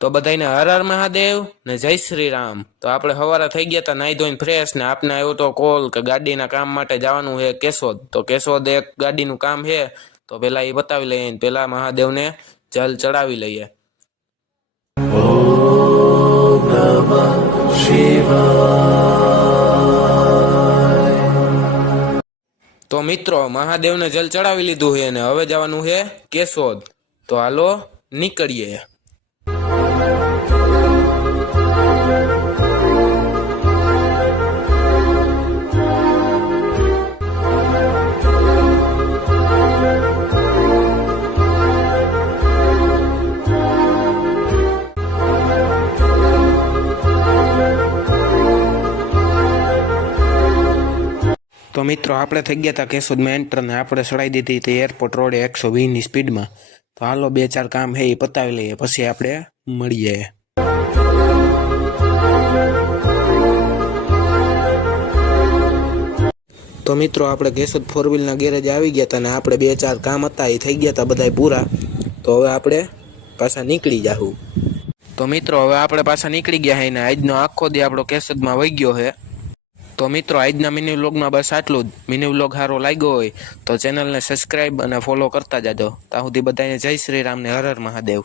તો બધાને હર હર મહાદેવ ને જય શ્રી રામ। તો આપણે સવારે થઈ ગયા હતા નાઈ ધોઈને ફ્રેશ ને આપને આવ્યો તો કોલ કે ગાડીના કામ માટે જવાનું છે કેશોદ। તો કેશોદ એક ગાડીનું કામ છે તો પેલા એ બતાવી લઈએ, પેલા મહાદેવને જલ ચડાવી લઈએ। ઓમ નમઃ શિવાય। તો મિત્રો મહાદેવને જલ ચડાવી લીધું છે અને હવે જવાનું છે કેશોદ। તો હાલો નીકળીએ। તો મિત્રો આપણે થઈ ગયા હતા કેશોદમાં એન્ટર ને આપણે ચડાવી દીધી હતી એરપોર્ટ રોડે 120ની સ્પીડમાં। તો હાલો 2-4 કામ છે એ પતાવી લઈએ પછી આપણે મળીએ। તો મિત્રો આપણે કેશોદ 4 વ્હીલના ગેરેજ આવી ગયા હતા ને આપણે 2-4 કામ હતા એ થઈ ગયા હતા બધા પૂરા। તો હવે આપણે પાછા નીકળી જાહું। તો મિત્રો હવે આપણે પાછા નીકળી ગયા છે ને આજનો આખો દી આપણો કેશોદમાં વહી ગયો છે। તો મિત્રો આજના મિની વ્લોગમાં બસ આટલું જ। મિની વ્લોગ સારો લાગ્યો હોય તો ચેનલને સબસ્ક્રાઈબ અને ફોલો કરતા જાજો। ત્યાં સુધી બધાને જય શ્રી રામ ને હર હર મહાદેવ।